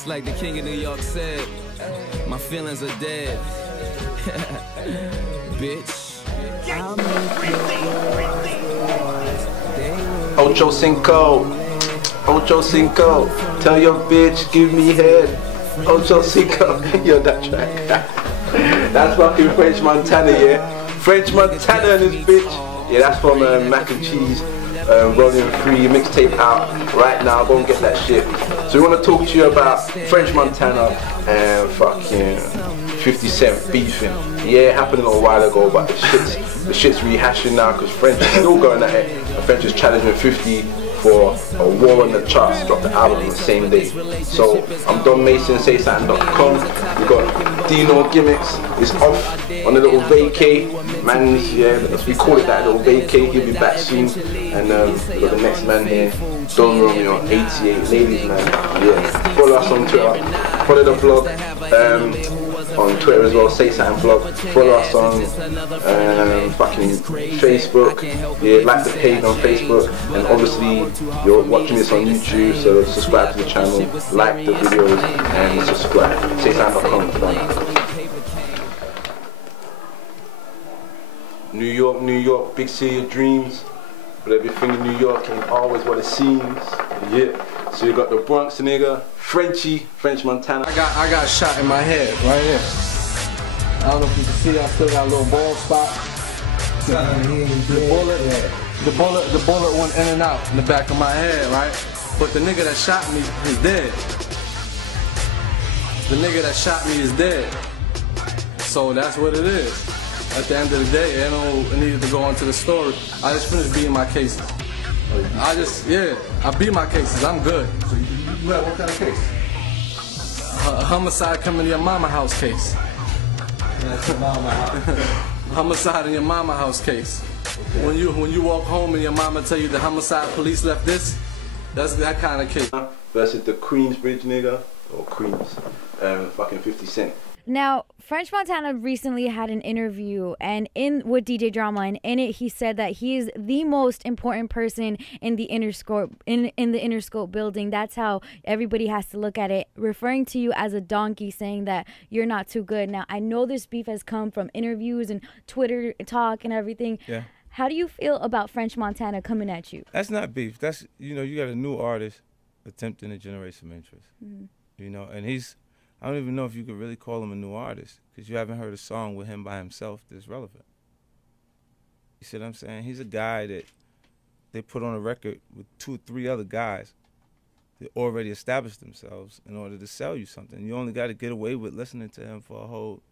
Just like the king of New York said, my feelings are dead. Bitch. Ocho Cinco, Ocho Cinco, tell your bitch give me head. Ocho Cinco, yo, that track. That's fucking French Montana, yeah. French Montana and his bitch. Yeah, that's from Mac and Cheese, Volume 3 mixtape out right now. Go and get that shit. So we want to talk to you about French Montana and fucking 50 Cent beefing. Yeah, it happened a little while ago, but the shit's rehashing now because French is still going at it. And French is challenging 50 for a war on the charts, dropped the album on the same day. So I'm Don Mason, SaySomething.com. We got Dino Gimmicks is off on a little vacay. Man, yeah, we call it that, a little vacay. He'll be back soon. And we got the next man here, Don Romeo 88, ladies man. Yeah, follow us on Twitter, follow the blog. On Twitter as well, Say Something blog. Follow us on fucking Facebook. Yeah, like the page on Facebook, and obviously you're watching this on YouTube, so subscribe to the channel, like the videos, and subscribe. SaySomething.com. New York, big city of dreams, but everything in New York ain't always what it seems. Yeah. So you got the Bronx nigga, French Montana. I got shot in my head right here. I don't know if you can see, I still got a little bald spot. The bullet went in and out in the back of my head, right? But the nigga that shot me is dead. The nigga that shot me is dead. So that's what it is. At the end of the day, I needed to go into the story. I just finished beating my cases. I beat my cases, I'm good. So you have what kind of case? A homicide coming to your mama house case. That's your mama house. Homicide in your mama house case. Okay. When you walk home and your mama tell you the homicide police left this, that's that kind of case. Versus the Queensbridge nigga, or Queens, fucking 50 Cent. Now, French Montana recently had an interview with DJ Drama, and in it he said that he is the most important person in the Interscope in the Interscope building. That's how everybody has to look at it, referring to you as a donkey, saying that you're not too good. Now, I know this beef has come from interviews and Twitter talk and everything. Yeah. How do you feel about French Montana coming at you? That's not beef. That's, you got a new artist attempting to generate some interest. Mm-hmm. And I don't even know if you could really call him a new artist, because you haven't heard a song with him by himself that's relevant. You see what I'm saying? He's a guy that they put on a record with 2 or 3 other guys that already established themselves in order to sell you something. You only got to get away with listening to him for a whole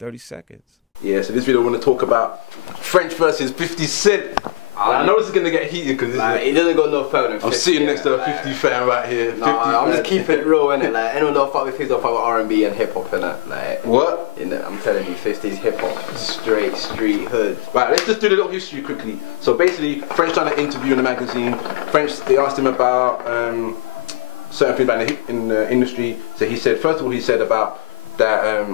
30 seconds. Yeah, so this video I want to talk about French versus 50 Cent. I know this is going to get heated because he doesn't go no further than 50. I'm sitting next to a 50 fan right here. I'm just keeping it real, innit? Like, anyone don't fuck with 50, don't fuck with R&B and hip hop, innit? Like, what? I'm telling you, 50's hip hop, straight street hood. Right, let's just do the little history quickly. So basically, French done an interview in the magazine. French, they asked him about certain things about in the industry. So he said, first of all, he said about that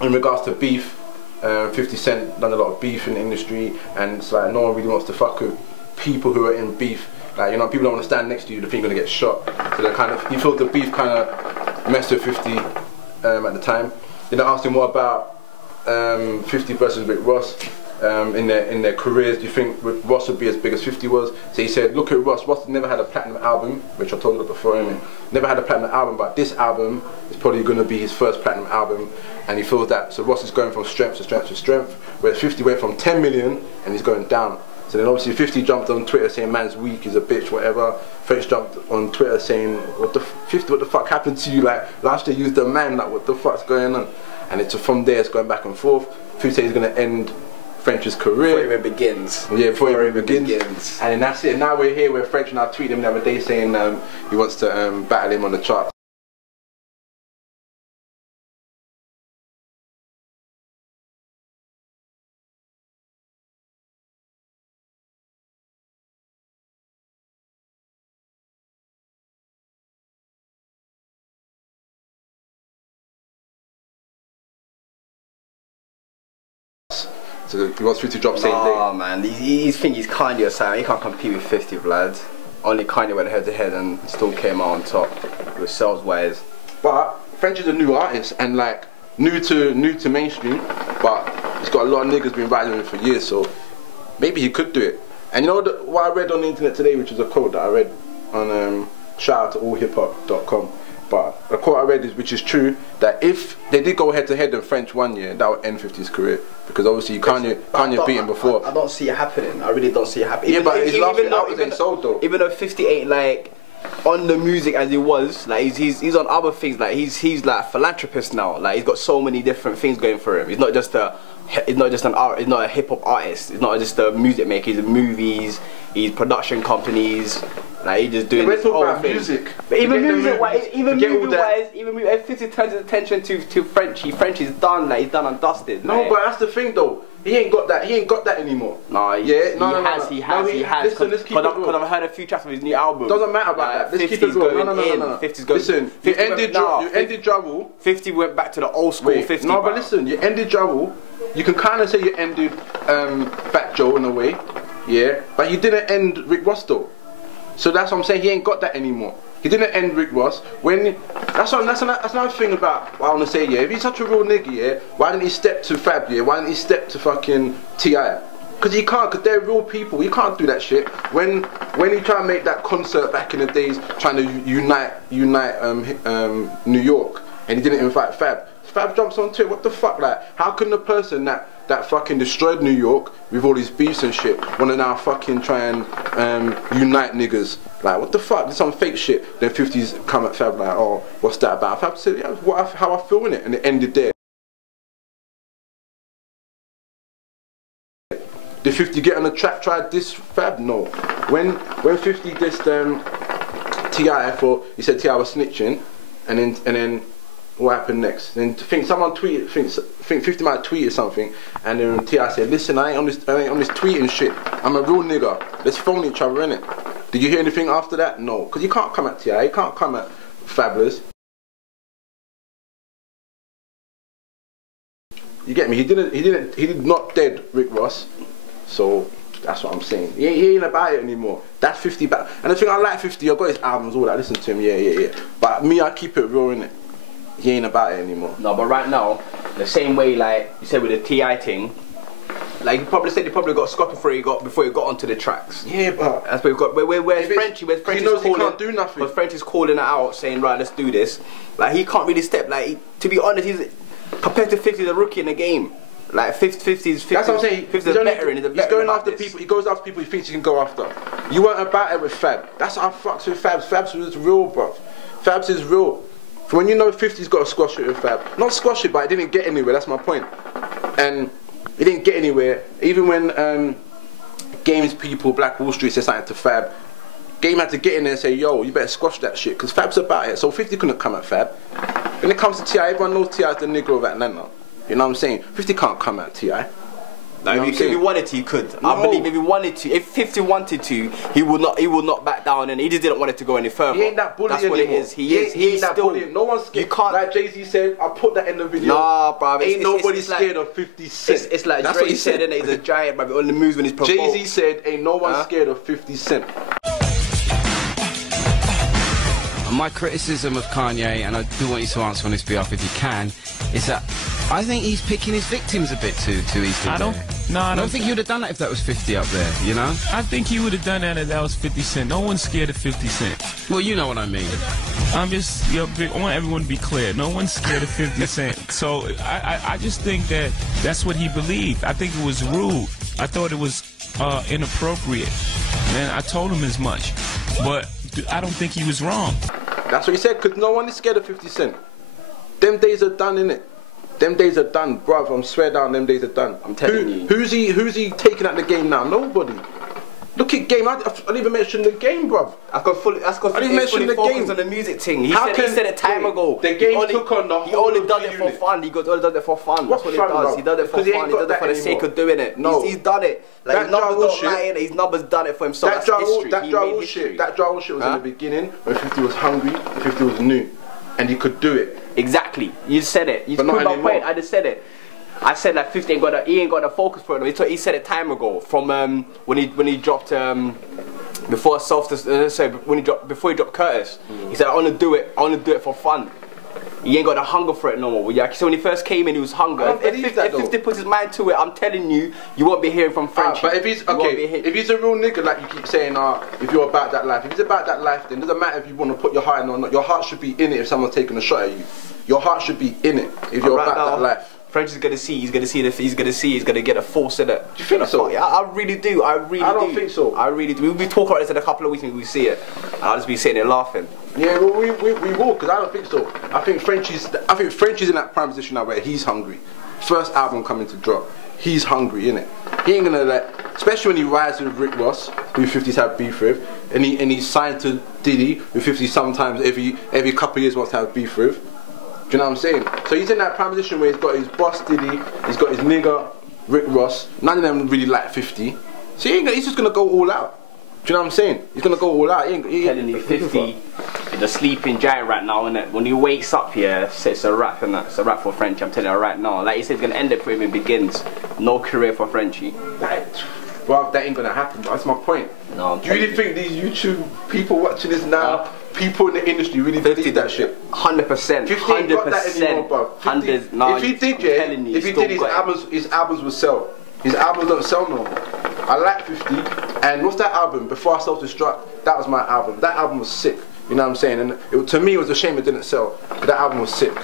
in regards to beef. 50 Cent done a lot of beef in the industry, and it's like no one really wants to fuck with people who are in beef. Like, people don't want to stand next to you, they think you're gonna get shot. So he felt the beef kind of messed with 50 at the time. Then I asked him what about 50 versus Rick Ross in their careers. Do you think Ross would be as big as 50 was? So he said, look at Ross. Ross never had a platinum album, which I told you before. Never had a platinum album, but this album is probably going to be his first platinum album. And he feels that, so Ross is going from strength to strength to strength, whereas 50 went from 10 million and he's going down. So then obviously 50 jumped on Twitter saying man's weak, he's a bitch, whatever. French jumped on Twitter saying, 50, what the fuck happened to you? Like, last year you used a man, like what the fuck's going on? And it's from there it's going back and forth. 50 says he's going to end French's career. Before it even begins. Yeah, before it even begins. And then that's it. Now we're here where French and I tweeted him the other day saying he wants to battle him on the chart. So he wants 50 to drop same day. Oh man, he think he's Kanye or something. He can't compete with 50, blood. Only Kanye went head to head and still came out on top with sales wise. But French is a new artist and like new to mainstream, but he's got a lot of niggas been riding him for years, so maybe he could do it. And you know what I read on the internet today, which is a quote that I read on shout out to allhiphop.com. But the quote I read is, which is true, that if they did go head to head in French 1 year, that would end 50's career. Because obviously Kanye beat him before. I don't see it happening. I really don't see it happening. Yeah, but his last thing out was ain't sold though. Even though 50 ain't like on the music as he was, like he's on other things. Like he's like a philanthropist now. Like he's got so many different things going for him. He's not just a He's not a hip hop artist. He's not just a music maker. He's in movies. He's production companies. Like he's just doing we're his talking own about thing. music. But even movie-wise, if 50 turns his attention to Frenchie's done. Like he's done and dusted. No, like. but that's the thing though. He ain't got that. He ain't got that anymore. No, he has. He has. Listen, let's keep it real. Because I've heard a few tracks of his new album. Doesn't matter about that. Let's keep it real. No. 50's going. Listen, you ended trouble. 50 went back to the old school. 50. No, but listen, you ended trouble. You can kind of say you ended Fat Joe in a way, yeah. But you didn't end Rick Ross though. So that's what I'm saying. He ain't got that anymore. He didn't end Rick Ross. That's another thing about what I want to say. Yeah, if he's such a real nigga, yeah, why didn't he step to Fab? Yeah, why didn't he step to fucking T.I.? Because he can't. Because they're real people. You can't do that shit. When he tried to make that concert back in the days, trying to unite New York, and he didn't invite Fab. Fab jumps onto it. What the fuck? Like, how can the person that fucking destroyed New York with all these beefs and shit wanna now fucking try and unite niggas? Like, what the fuck? There's some fake shit. Then 50s come at Fab like, oh, what's that about? Fab said, yeah, how I feel in it, and it ended there. Did 50 get on the track, try this Fab? No. When 50 dissed T.I. for, he said T.I. was snitching, and then what happened next? Then someone tweeted, think 50 might have tweeted something, and then T.I. said, listen, I ain't on this tweeting shit. I'm a real nigga. Let's phone each other, innit? Did you hear anything after that? No, because you can't come at T.I. You can't come at Fabulous. You get me? He did not dead Rick Ross. So that's what I'm saying. He ain't about it anymore. That's 50 back. And the thing I like 50, I got his albums, all that. I listen to him, yeah. But me, I keep it real, innit? He ain't about it anymore. No, but right now, the same way like you said with the T.I. thing, like you probably said he probably got scot before he got onto the tracks. Yeah, but that's what we've got. Where's Frenchie? Where's Frenchie? He knows he can't do nothing. But Frenchie's calling it out, saying right, let's do this. Like he can't really step. Like to be honest, he's compared to 50, the rookie in the game. Like 50's. That's what I'm saying. 50's a veteran. He's going after people. He goes after people he thinks he can go after. You weren't about it with Fab. That's how I fucks with Fabs. Fabs was real, bro. Fabs is real. When you know 50's got to squash it with Fab. Not squash it, but it didn't get anywhere, that's my point. And it didn't get anywhere. Even when Games people, Black Wall Street said something to Fab, Game had to get in there and say, yo, you better squash that shit, because Fab's about it. So 50 couldn't come at Fab. When it comes to T.I., everyone knows T.I. is the nigga of Atlanta. You know what I'm saying? 50 can't come at T.I. No, if he wanted to, he could. No. I believe if he wanted to, if 50 wanted to, he would not back down, and he just didn't want it to go any further. He ain't that bully That's anymore. What it is. He ain't that still bully. No one's scared. You can't. Like Jay-Z said, I put that in the video. Nah, bruv. Ain't nobody scared of 50 Cent. It's like Dre said, and he's a giant, bruv. On the moves when he's provoked. Jay-Z said, ain't no one scared of 50 Cent. My criticism of Kanye, and I do want you to answer on this behalf if you can, is that I think he's picking his victims a bit too easily. I don't think he would have done that if that was 50 up there, you know? I think he would have done that if that was 50 Cent. No one's scared of 50 Cent. Well, you know what I mean. I'm just, I want everyone to be clear. No one's scared of 50 Cent. So I just think that that's what he believed. I think it was rude. I thought it was inappropriate. And I told him as much. But I don't think he was wrong. That's what he said, because no one is scared of 50 Cent. Them days are done, innit? Them days are done, bruv. I'm swear down, them days are done. I'm telling you. Who's he taking at the game now? Nobody. Look at Game. I didn't even mention the game, bruv. I didn't even mention the game on the music thing. He said it time ago. The game took on the whole. He only does it for fun. He only does it for fun. That's what he does. He does it for fun. He does it for the sake of doing it. No, he's done it. Like his numbers don't lie in it. His numbers done it for himself. That's history. That drywall shit was in the beginning when 50 was hungry, 50 was new, and he could do it. Exactly. You said it. You just proved my point. I just said it. I said that 50 he ain't got the focus for it. He said it time ago from when he dropped before he dropped Curtis. He said I want to do it for fun. He ain't got the hunger for it no more. Yeah, so when he first came in, he was hungry. If 50 puts his mind to it, I'm telling you, you won't be hearing from Frenchie. But if he's if he's a real nigga, like you keep saying, if you're about that life, if he's about that life, then it doesn't matter if you want to put your heart in or not. Your heart should be in it if someone's taking a shot at you. Your heart should be in it if you're about that life. Frenchie's gonna see. He's gonna get a force in it. Do you think so? Yeah, I really do. I don't think so. I really do. We'll be talking about this in a couple of weeks when we see it. And I'll just be sitting there laughing. Yeah, well, we will, because I don't think so. I think Frenchie's in that prime position now where he's hungry. First album coming to drop. He's hungry, innit? He ain't gonna let, especially when he rides with Rick Ross, who 50's had beef with, and he's signed to Diddy, who 50 sometimes every couple of years wants to have beef with. Do you know what I'm saying? So he's in that prime position where he's got his boss Diddy, he's got his nigga Rick Ross. None of them really like 50. So he's just gonna go all out. Do you know what I'm saying? He's gonna go all out. Telling you, 50 is a sleeping giant right now, innit? When he wakes up here, it's a wrap, innit? It's a wrap for Frenchie, I'm telling you right now. Like he said, it's gonna end it for him in Begins. No career for Frenchie. Well, that ain't gonna happen, but that's my point. No, do you really think these YouTube people watching this now, people in the industry really believe that shit? 100%. 50 ain't got that anymore, bro. 100, no, if he did, if he did, his albums would sell. His albums don't sell no more. I like 50, and what's that album? Before I Self-Destruct, that was my album. That album was sick, you know what I'm saying? And to me, it was a shame it didn't sell, but that album was sick.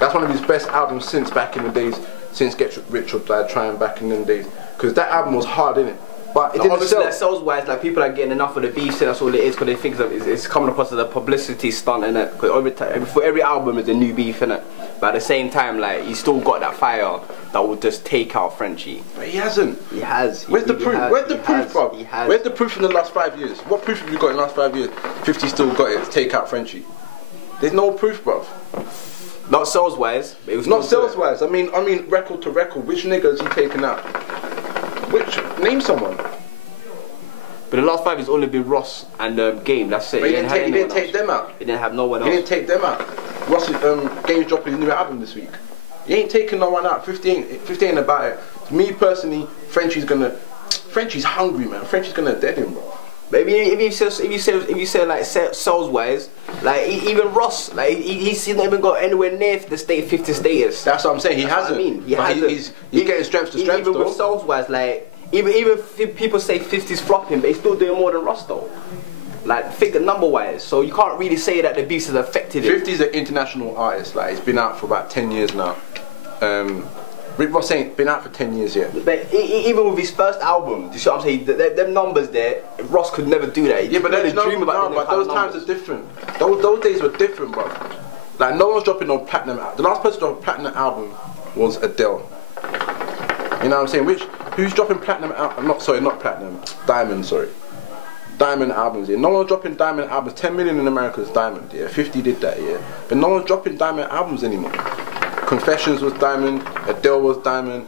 That's one of his best albums since back in the days, since Get Rich or Die Trying back in them days, because that album was hard, innit? But it didn't sell. That sales wise, like people are getting enough of the beef, so that's all it is, because they think it's coming across as a publicity stunt, innit? Because for every album is a new beef, innit? But at the same time, like, he's still got that fire that will just take out Frenchie. But he hasn't. He has. Where's the proof? Where's the proof, bro? Where's the proof in the last 5 years? What proof have you got in the last 5 years? 50 still got it to take out Frenchie. There's no proof, bro. Not sales wise. It was not sales wise. I mean record to record. Which niggas he taken out? Name someone. But the last 5 years only been Ross and Game. That's it. But he didn't take them out. He didn't have no one else. He didn't take them out. Ross Game's dropping his new album this week. He ain't taking no one out. 50 ain't about it. Me personally, Frenchie's hungry, man. Frenchie's gonna dead him, bro. Maybe if you say like sales wise, like even Ross, like he's not even got anywhere near the 50 status. That's what I'm saying. He hasn't. I mean, he's getting strength to strength. Even with sales wise, like even if people say 50's flopping, but he's still doing more than Ross though. Like figure number wise, so you can't really say that the beef has affected it. 50's an international artist. Like he's been out for about 10 years now. Rick Ross ain't been out for 10 years yet. But even with his first album, you see what I'm saying? Them numbers there, Ross could never do that. Yeah, but those times are different. Those days were different, bro. Like no one's dropping on platinum. The last person to drop a platinum album was Adele. You know what I'm saying? Who's dropping platinum? Not platinum. Diamond, sorry. Diamond albums, yeah. No one's dropping diamond albums. 10 million in America is diamond, yeah. 50 did that, yeah. But no one's dropping diamond albums anymore. Confessions was diamond. Adele was diamond.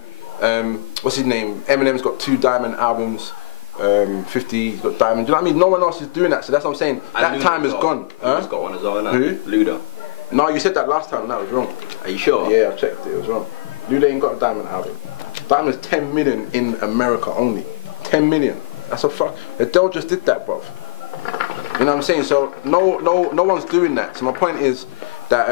What's his name? Eminem's got 2 diamond albums. 50's got diamond. Do you know what I mean? No one else is doing that, so that's what I'm saying. That time is gone. Luda's got one as well, Who? Luda. No, you said that last time. That was wrong. Are you sure? Yeah, I checked it. It was wrong. Luda ain't got a diamond album. Diamond's 10 million in America only. 10 million. That's a fuck. Adele just did that, bruv. You know what I'm saying? So no one's doing that. So my point is that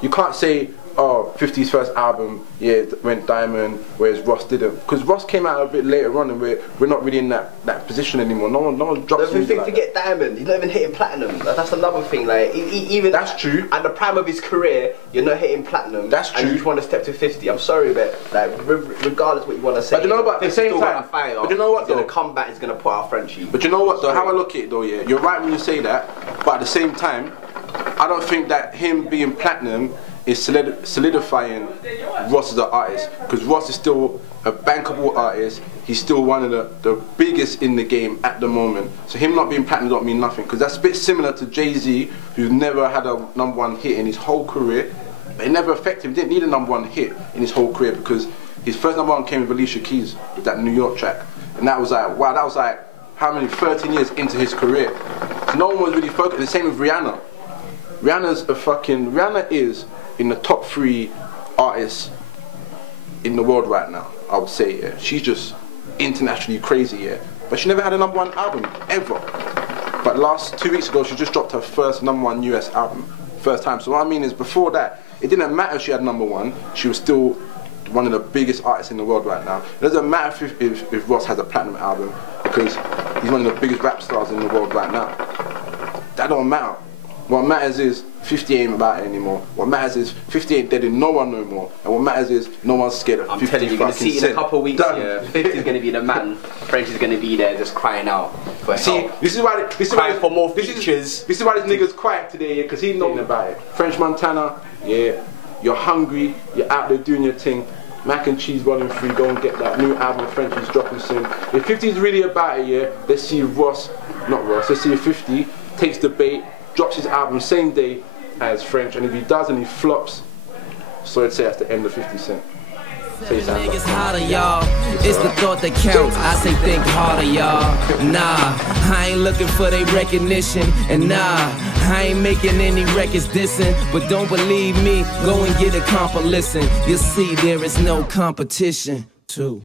you can't say, oh, 50's first album, yeah, it went diamond, whereas Ross didn't. Because Ross came out a bit later on, and we're not really in that position anymore. No one drops music like forget that. Diamond. He's not even hitting platinum. That's another thing. Like even that's true. At the prime of his career, you're not hitting platinum. That's true. And you just want to step to 50. I'm sorry, but like regardless what you want to say. But you know what? At the same time, but you know what? He's gonna come back. He's gonna put out Frenchie. But you know what? Though, how I look at it, though, yeah, you're right when you say that. But at the same time, I don't think that him being platinum is solidifying Ross as an artist, because Ross is still a bankable artist. He's still one of the biggest in the game at the moment. So him not being platinum don't mean nothing, because that's a bit similar to Jay-Z, who's never had a #1 hit in his whole career. But it never affected him. He didn't need a #1 hit in his whole career, because his first #1 came with Alicia Keys with that New York track, and that was like, wow, that was like how many 13 years into his career. So no one was really focused. The same with Rihanna. Rihanna is in the top 3 artists in the world right now, I would say, yeah. She's just internationally crazy, yeah. But she never had a #1 album, ever. But 2 weeks ago, she just dropped her first #1 US album. first time. So what I mean is, before that, it didn't matter if she had #1, she was still one of the biggest artists in the world right now. It doesn't matter if Ross has a platinum album, because he's one of the biggest rap stars in the world right now. That don't matter. What matters is 50 ain't about it anymore. What matters is 50 ain't dead in no one no more. And what matters is no one's scared of 50. I'm telling you, you're going to see in a couple of weeks, yeah, 50's going to be the man. French is going to be there just crying out for help. This is why for more features. This is why this nigga's quiet today, yeah, because he knows about it. French Montana, yeah, you're hungry, you're out there doing your thing. Mac and Cheese Volume 3, go and get that new album French is dropping soon. If 50's really about it, yeah, let's see if let's see if 50 takes the bait, drops his album same day as French, and if he does and he flops, so I'd say that's the end of 50 Cent. Niggas hotter, y'all. It's the thought that counts. I say think harder, y'all. Nah, I ain't looking for their recognition, and nah, I ain't making any records dissing. But don't believe me, go and get a comp or listen. You'll see there is no competition. Too.